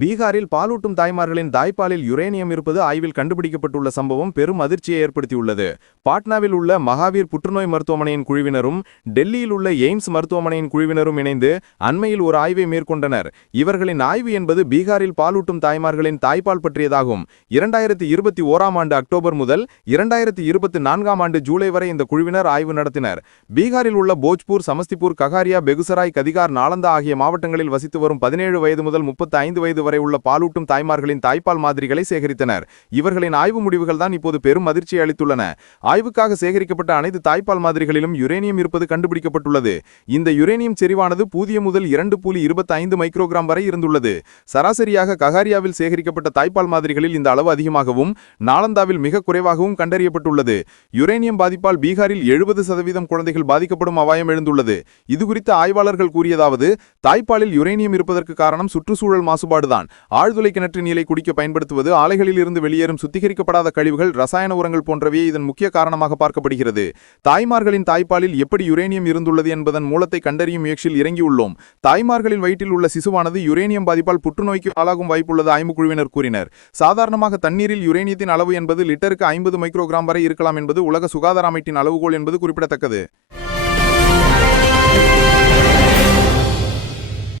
பீகாரில் பாலூட்டும் தாய்மார்களின் தாய்ப்பாலில் யுரேனியம் இருப்பது ஆய்வில் கண்டுபிடிக்கப்பட்டுள்ள சம்பவம் பெரும் அதிர்ச்சியை ஏற்படுத்தியுள்ளது. பாட்னாவில் உள்ள மகாவீர் புற்றுநோய் மருத்துவமனையின் குழுவினரும் டெல்லியில் உள்ள எய்ம்ஸ் மருத்துவமனையின் குழுவினரும் இணைந்து அண்மையில் ஒரு ஆய்வை மேற்கொண்டனர். இவர்களின் ஆய்வு என்பது பீகாரில் பாலூட்டும் தாய்மார்களின் தாய்ப்பால் பற்றியதாகும். 2021ஆம் ஆண்டு அக்டோபர் முதல் 2024ஆம் ஆண்டு ஜூலை வரை இந்த குழுவினர் ஆய்வு நடத்தினர். பீகாரில் உள்ள போஜ்பூர், சமஸ்திபூர், ககாரியா, பெகுசராய், கதிகார், நாலந்தா ஆகிய மாவட்டங்களில் வசித்து வரும் 17 வயது முதல் 35 வயது வரை உள்ள பாலூட்டும் தாய்மார்களின் தாய்ப்பால் மாதிரிகளை சேகரித்தனர். இவர்களின் ஆய்வு முடிவுகள் தான் இப்போது பெரும் அதிர்ச்சியை அளித்துள்ளன. ஆய்வுக்காக சேகரிக்கப்பட்ட அனைத்து தாய்ப்பால் மாதிரிகளிலும் யுரேனியம் இருப்பது கண்டுபிடிக்கப்பட்டுள்ளது. இந்த யுரேனியம் செறிவானது 0 முதல் 2.25 மைக்ரோகிராம் வரை இருந்துள்ளது. சராசரியாக ககாரியாவில் சேகரிக்கப்பட்ட தாய்ப்பால் மாதிரிகளில் இந்த அளவு அதிகமாகவும், நாலந்தாவில் மிக குறைவாகவும் கண்டறியப்பட்டுள்ளது. யுரேனியம் பாதிப்பால் பீகாரில் 70% குழந்தைகள் பாதிக்கப்படும் அபாயம் எழுந்துள்ளது. இதுகுறித்து ஆய்வாளர்கள் கூறியதாவது, தாய்ப்பாலில் யுரேனியம் இருப்பதற்கு காரணம் சுற்றுச்சூழல் மாசுபாடுதான். ஆழ்துளை கிணற்று நீரை குடிக்க பயன்படுத்துவது, ஆலைகளில் இருந்து வெளியேறும் சுத்திகரிக்கப்படாத கழிவுகள், ரசாயன உரங்கள் போன்றவையே இதன் முக்கிய காரணமாக பார்க்கப்படுகிறது. தாய்மார்களின் தாய்ப்பாலில் எப்படி யுரேனியம் இருந்துள்ளது என்பதன் மூலத்தை கண்டறியும் முயற்சியில் இறங்கியுள்ளோம். தாய்மார்களின் வயிற்றில் உள்ள சிசுவானது யுரேனியம் பாதிப்பால் புற்றுநோய்க்கு ஆளாகும் வாய்ப்புள்ளது ஆய்வுக்குழுவினர் கூறினர். சாதாரணமாக தண்ணீரில் யுரேனியத்தின் அளவு என்பது லிட்டருக்கு 50 மைக்ரோகிராம் வரை இருக்கலாம் என்பது உலக சுகாதார அமைப்பின் அளவுகோல் என்பது குறிப்பிடத்தக்கது.